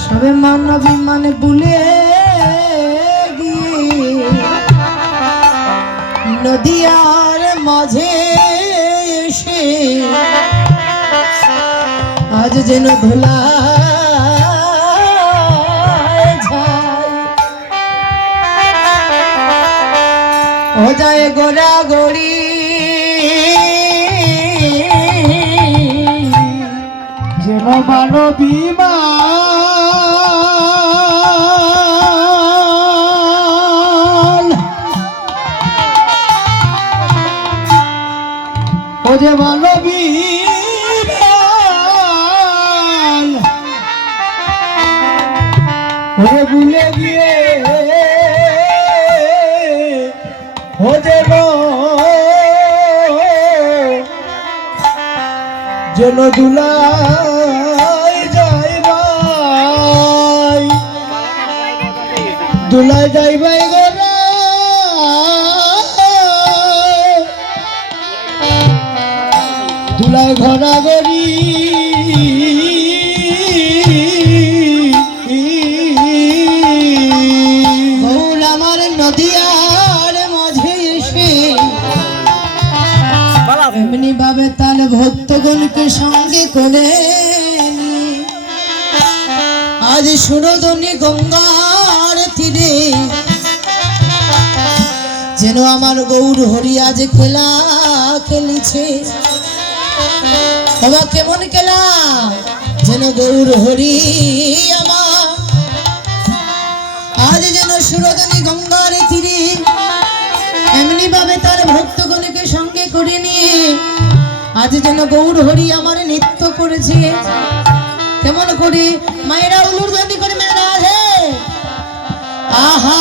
সবে মানবী মানে ভুলে গিয়ে নদিয়ার মাঝে এসে আজ যেন ধুলা हो जाए गोरा गोरी যেন মানবী মান ও যে মানবী মান ওরে ভুলে গিয়ে हो যেন দুলাই যাইবাই গোরা দুলাই ঘরা গরি গৌর আমার নদিয়ার মাঝে এসে এমনি ভাবে তার ভক্তগণকে সঙ্গে করে আজ সুরধনী গঙ্গার তীরে যেন আমার গৌর হরি আজ খেলা খেলেছে। বাবা কেমন খেলা যেন গৌর হরি আমার আজ যেন সুরধনী গঙ্গার তীরে এমনি ভাবে তার ভক্তগণকে সঙ্গে করে নিয়ে আজ যেন গৌর হরি আমার নৃত্য করেছে। কেমন করে মায়েরা উলুর ধ্বনি করে মেয়েরা হে আহা